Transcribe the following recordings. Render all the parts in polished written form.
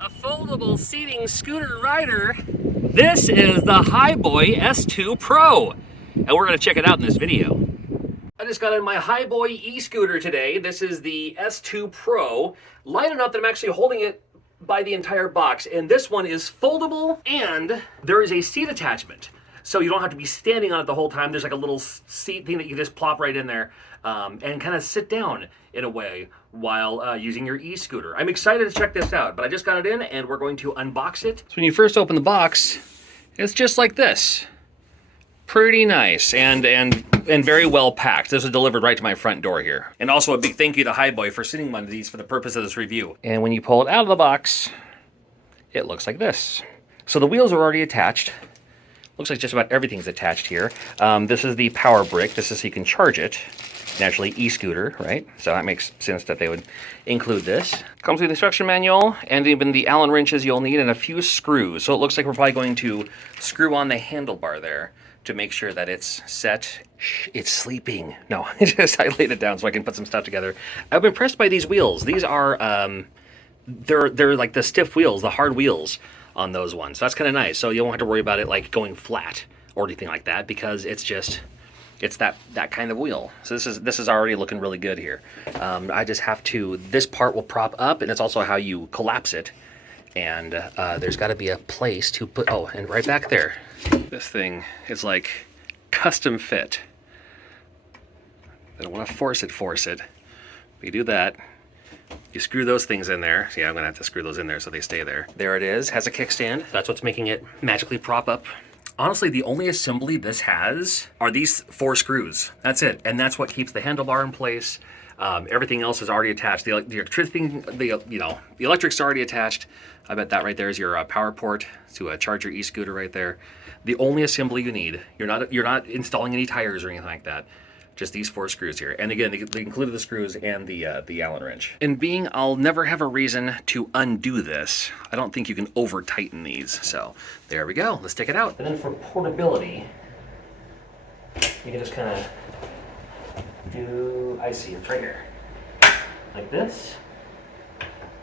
a foldable seating scooter rider. This is the Hiboy S2 Pro, and we're going to check it out in this video. I just got in my Hiboy e-scooter today. This is the S2 Pro, light enough that I'm actually holding it by the entire box, and this one is foldable, and there is a seat attachment. So you don't have to be standing on it the whole time. There's like a little seat thing that you just plop right in there and kind of sit down in a way while using your e-scooter. I'm excited to check this out, but I just got it in and we're going to unbox it. So when you first open the box, it's just like this. Pretty nice and very well packed. This was delivered right to my front door here. And also a big thank you to Hiboy for sending one of these for the purpose of this review. And when you pull it out of the box, it looks like this. So the wheels are already attached. Looks like just about everything's attached here. This is the power brick. This is so you can charge it. Naturally, e-scooter, right? So that makes sense that they would include this. Comes with the instruction manual and even the Allen wrenches you'll need and a few screws. So it looks like we're probably going to screw on the handlebar there to make sure that it's set. Shh, it's sleeping. No, just I laid it down so I can put some stuff together. I'm impressed by these wheels. These are, they're like the stiff wheels, the hard wheels on those ones. So that's kind of nice. So you won't have to worry about it like going flat or anything like that because it's just, it's that kind of wheel. So this is already looking really good here. I just have to, this part will prop up and it's also how you collapse it. And there's got to be a place to put, oh, and right back there. This thing is like custom fit. I don't want to force it. You do that. You screw those things in there. See, I'm gonna have to screw those in there so they stay there. There it is, has a kickstand. That's what's making it magically prop up. Honestly, the only assembly this has are these 4 screws. That's it, and that's what keeps the handlebar in place. Everything else is already attached. The electric's already attached. I bet that right there is your power port to charge your e-scooter right there. The only assembly you need. You're not installing any tires or anything like that. Just these 4 screws here. And again, they included the screws and the Allen wrench. And being I'll never have a reason to undo this, I don't think you can over tighten these. So there we go, let's take it out. And then for portability, you can just kind of do, I see, it's right here. Like this.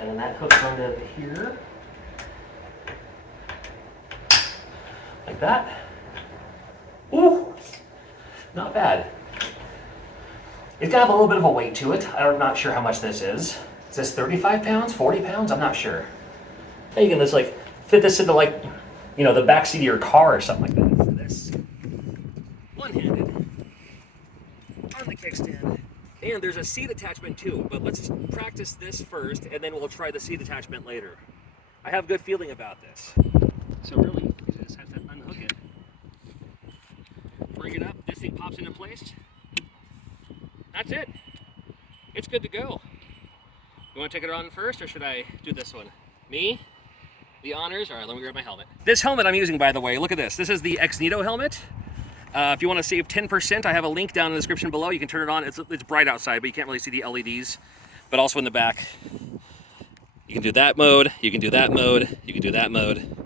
And then that hooks onto here. Like that. Ooh, not bad. It's got a little bit of a weight to it. I'm not sure how much this is. Is this 35 pounds, 40 pounds? I'm not sure. Now you can just like fit this into like, you know, the back seat of your car or something like that for this. One-handed on the kickstand. And there's a seat attachment too, but let's practice this first and then we'll try the seat attachment later. I have a good feeling about this. So really, you just have to unhook it. Bring it up, this thing pops into place. That's it. It's good to go. You want to take it on first, or should I do this one? Me? The honors? All right, let me grab my helmet. This helmet I'm using, by the way, look at this. This is the Ex-Nito helmet. If you want to save 10%, I have a link down in the description below. You can turn it on. It's bright outside, but you can't really see the LEDs. But also in the back, you can do that mode. You can do that mode. You can do that mode.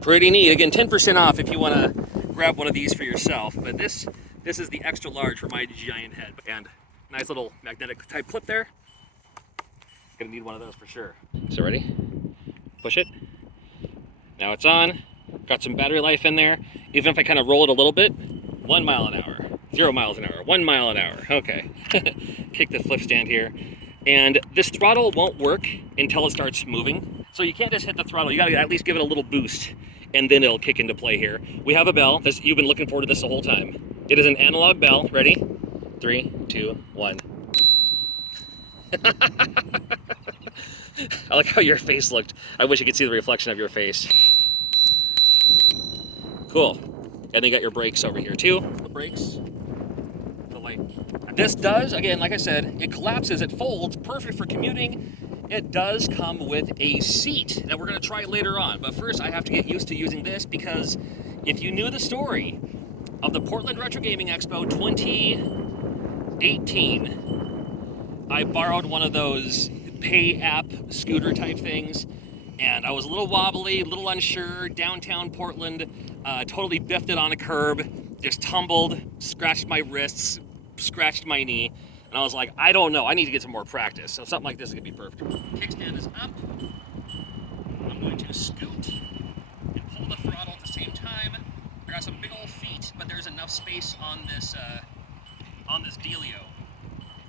Pretty neat. Again, 10% off if you want to grab one of these for yourself. But this is the extra large for my giant head. And nice little magnetic type clip there. Gonna need one of those for sure. So ready? Push it. Now it's on. Got some battery life in there. Even if I kind of roll it a little bit, 1 mile an hour, 0 miles an hour, 1 mile an hour. Okay. Kick the flip stand here. And this throttle won't work until it starts moving. So you can't just hit the throttle. You gotta at least give it a little boost and then it'll kick into play here. We have a bell. You've been looking forward to this the whole time. It is an analog bell. Ready? 3, 2, 1. I like how your face looked. I wish you could see the reflection of your face. Cool. And then you got your brakes over here too. The brakes. The light. This does, again, like I said, it collapses, it folds, perfect for commuting. It does come with a seat that we're going to try later on. But first, I have to get used to using this because if you knew the story of the Portland Retro Gaming Expo 2018, I borrowed one of those pay app scooter type things, and I was a little wobbly, a little unsure, downtown Portland, totally biffed it on a curb, just tumbled, scratched my wrists, scratched my knee, and I was like, I don't know, I need to get some more practice. So something like this is gonna be perfect. Kickstand is up. device on this dealio,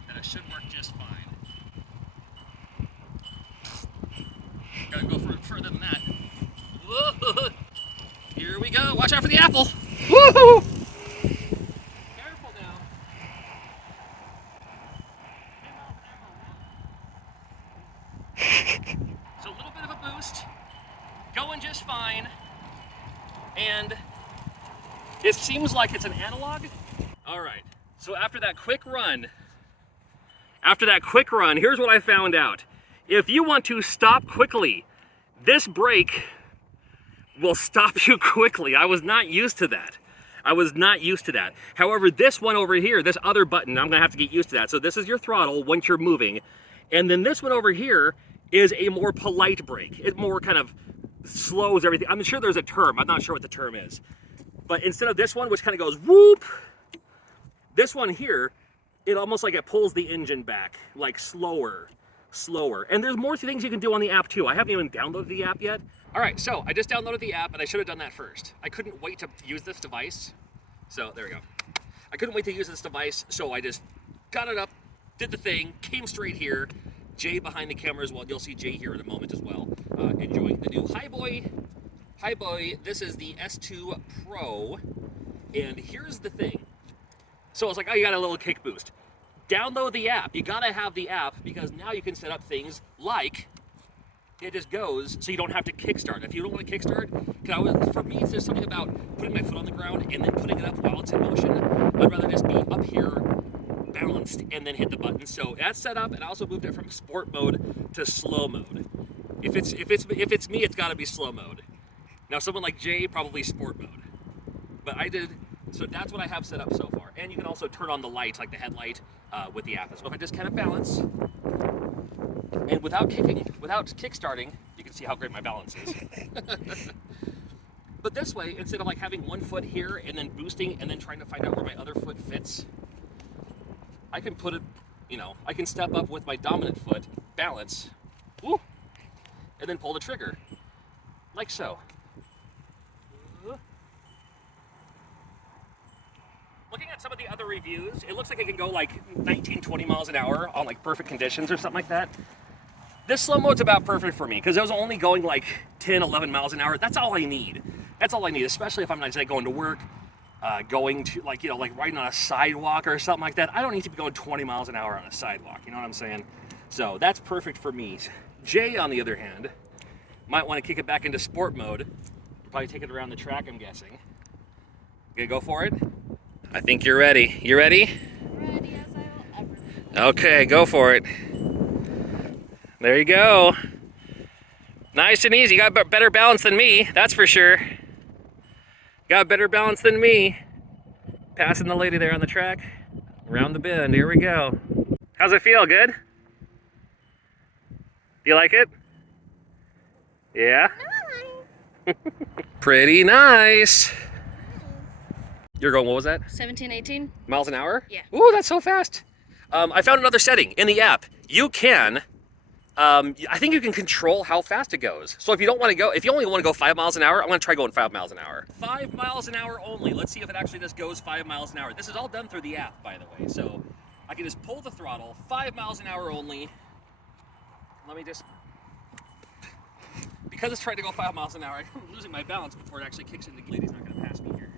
and it should work just fine. Gotta go further than that. Whoa. Here we go. Watch out for the apple. Woohoo! Careful now. So a little bit of a boost. Going just fine. And it seems like it's an analog. All right. So after that quick run, here's what I found out. If you want to stop quickly, this brake will stop you quickly. I was not used to that. However, this one over here, this other button, I'm gonna have to get used to that. So this is your throttle once you're moving. And then this one over here is a more polite brake. It more kind of slows everything. I'm sure there's a term. I'm not sure what the term is. But instead of this one, which kind of goes whoop, this one here, it almost like it pulls the engine back, like slower. And there's more things you can do on the app too. I haven't even downloaded the app yet. All right, so I just downloaded the app and I should have done that first. I couldn't wait to use this device. So there we go. I couldn't wait to use this device, so I just got it up, did the thing, came straight here. Jay behind the camera as well. You'll see Jay here in a moment as well, enjoying the new Hiboy. This is the S2 Pro, and here's the thing. So it's like, oh, you got a little kick boost. Download the app. You gotta have the app because now you can set up things like it just goes so you don't have to kickstart. If you don't want to kickstart, for me, there's something about putting my foot on the ground and then putting it up while it's in motion. I'd rather just be up here, balanced, and then hit the button. So that's set up, and I also moved it from sport mode to slow mode. If it's me, it's got to be slow mode. Now, someone like Jay, probably sport mode. But I did. So that's what I have set up so far. And you can also turn on the light, like the headlight, with the app as well. If I just kind of balance, and without kickstarting, you can see how great my balance is. But this way, instead of like having one foot here and then boosting and then trying to find out where my other foot fits, I can put it, I can step up with my dominant foot, balance, woo, and then pull the trigger, like so. Looking at some of the other reviews, it looks like it can go like 19, 20 miles an hour on like perfect conditions or something like that. This slow mode's about perfect for me because it was only going like 10, 11 miles an hour. That's all I need. Especially if I'm not, say, going to work, going to like riding on a sidewalk or something like that. I don't need to be going 20 miles an hour on a sidewalk. You know what I'm saying? So that's perfect for me. Jay, on the other hand, might want to kick it back into sport mode. Probably take it around the track, I'm guessing. You gonna go for it? I think you're ready. You ready? I'm ready as I will ever. Okay, go for it. There you go. Nice and easy. You got better balance than me, that's for sure. Got better balance than me. Passing the lady there on the track. Around the bend, here we go. How's it feel, good? You like it? Yeah? Pretty nice. You're going, what was that? 17, 18. Miles an hour? Yeah. Ooh, that's so fast. I found another setting in the app. You can, I think you can control how fast it goes. So if you don't want to go, if you only want to go 5 miles an hour, I'm going to try going 5 miles an hour. 5 miles an hour only. Let's see if it actually just goes 5 miles an hour. This is all done through the app, by the way. So I can just pull the throttle, 5 miles an hour only. Let me just, because it's trying to go 5 miles an hour, I'm losing my balance before it actually kicks in. The lady's not going to pass me here.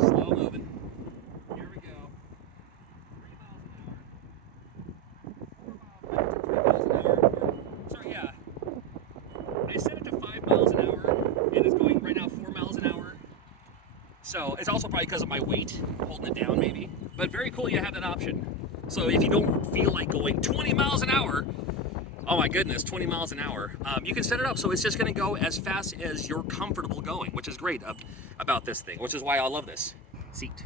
Slow moving. Here we go. 3 miles an hour. So yeah, I set it to 5 miles an hour, and it's going right now 4 miles an hour. So it's also probably because of my weight holding it down, maybe. But very cool you have that option. So if you don't feel like going 20 miles an hour, oh my goodness, 20 miles an hour. You can set it up so it's just gonna go as fast as you're comfortable going, which is great about this thing, which is why I love this seat.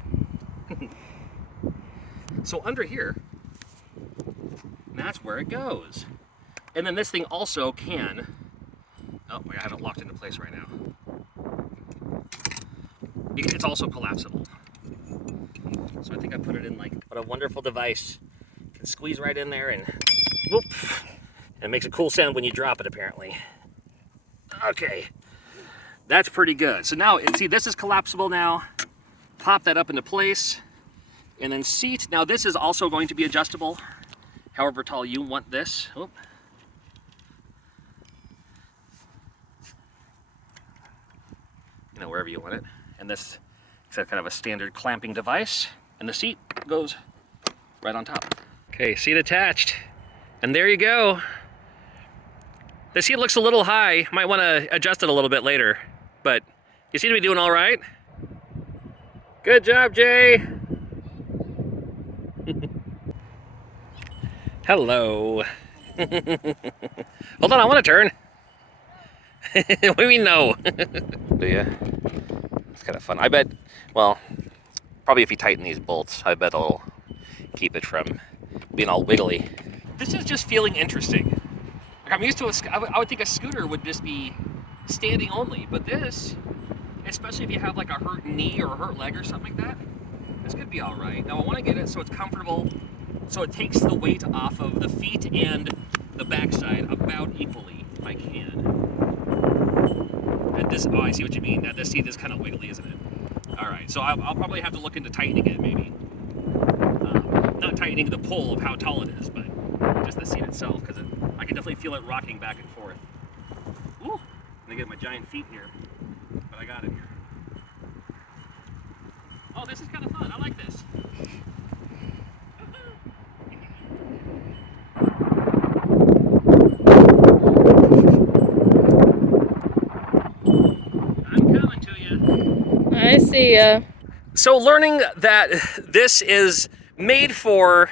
So under here, that's where it goes. And then this thing also can, oh, I have it locked into place right now. It's also collapsible. So I think I put it in like, what a wonderful device. You can squeeze right in there and whoop. And it makes a cool sound when you drop it, apparently. Okay, That's pretty good. So now, see, this is collapsible now. Pop that up into place. And then seat. Now this is also going to be adjustable, however tall you want this. Oop. You know, wherever you want it. And this is kind of a standard clamping device. And the seat goes right on top. Okay, seat attached. And there you go. The seat looks a little high. Might want to adjust it a little bit later. But you seem to be doing all right. Good job, Jay. Hello. Hold on, I want to turn. What do you mean no? Do you? It's kind of fun. I bet, well, probably if you tighten these bolts, I bet it'll keep it from being all wiggly. This is just feeling interesting. Like I'm used to I would think a scooter would just be standing only, but this, especially if you have like a hurt knee or a hurt leg or something like that, this could be all right. Now I want to get it so it's comfortable, so it takes the weight off of the feet and the backside about equally, if I can. And this, oh, I see what you mean. Now this seat is kind of wiggly, isn't it? All right, so I'll probably have to look into tightening it, maybe. Not tightening the pull of how tall it is, but just the seat itself, because I can definitely feel it rocking back and forth. Ooh, I'm gonna get my giant feet here, but I got it here. Oh, this is kind of fun. I like this. I'm coming to you. I see ya. So learning that this is made for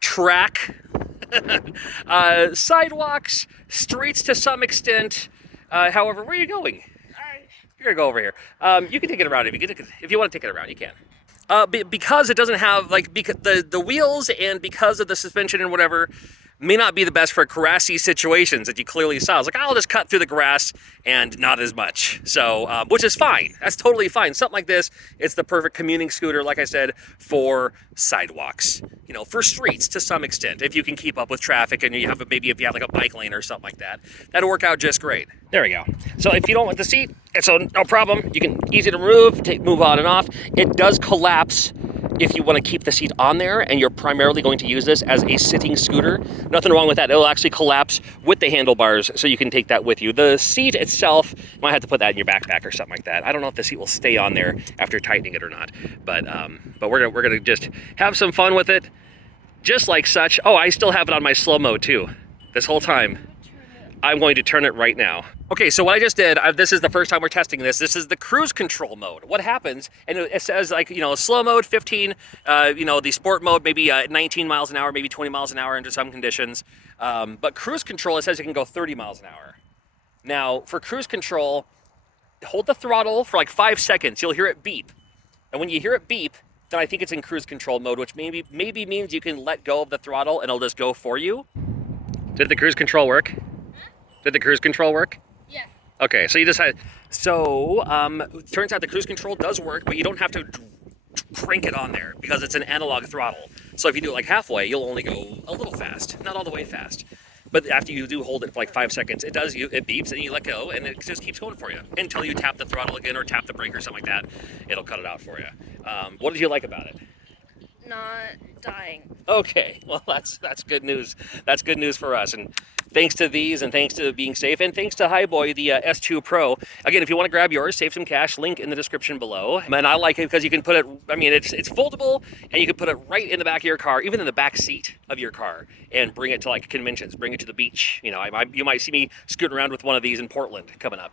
track, sidewalks, streets to some extent. However, where are you going? You're gonna go over here. You can take it around if you want to take it around. You can. Because it doesn't have because the wheels and because of the suspension and whatever may not be the best for grassy situations that you clearly saw. It's like, I'll just cut through the grass and not as much. So, which is fine. That's totally fine. Something like this, it's the perfect commuting scooter, like I said, for sidewalks. You know, for streets to some extent. If you can keep up with traffic and you have maybe if you have like a bike lane or something like that, that'll work out just great. There we go. So if you don't want the seat, it's no problem. You can easy to remove, move on and off. It does collapse if you want to keep the seat on there and you're primarily going to use this as a sitting scooter. Nothing wrong with that. It'll actually collapse with the handlebars, so you can take that with you. The seat itself, you might have to put that in your backpack or something like that. I don't know if the seat will stay on there after tightening it or not, but we're gonna just have some fun with it, just like such. Oh, I still have it on my slow mode too, this whole time. I'm going to turn it right now. Okay, so what I just did, this is the first time we're testing this. This is the cruise control mode. What happens, and it says like, you know, slow mode, 15, you know, the sport mode, maybe 19 miles an hour, maybe 20 miles an hour under some conditions. But cruise control, it says it can go 30 miles an hour. Now, for cruise control, hold the throttle for like 5 seconds. You'll hear it beep. And when you hear it beep, then I think it's in cruise control mode, which maybe means you can let go of the throttle and it'll just go for you. Did the cruise control work? Did the cruise control work? Yeah. Okay, so you decided. So, it turns out the cruise control does work, but you don't have to crank it on there because it's an analog throttle. So if you do it like halfway, you'll only go a little fast, not all the way fast. But after you do hold it for like 5 seconds, it beeps and you let go and it just keeps going for you until you tap the throttle again or tap the brake or something like that. It'll cut it out for you. What did you like about it? Not dying. Okay, well that's good news. That's good news for us. And thanks to these, and thanks to being safe, and thanks to Hiboy, the S2 Pro. Again, if you want to grab yours, save some cash. Link in the description below. And I like it because you can put it. I mean, it's foldable, and you can put it right in the back of your car, even in the back seat of your car, and bring it to like conventions. Bring it to the beach. You know, you might see me scooting around with one of these in Portland coming up.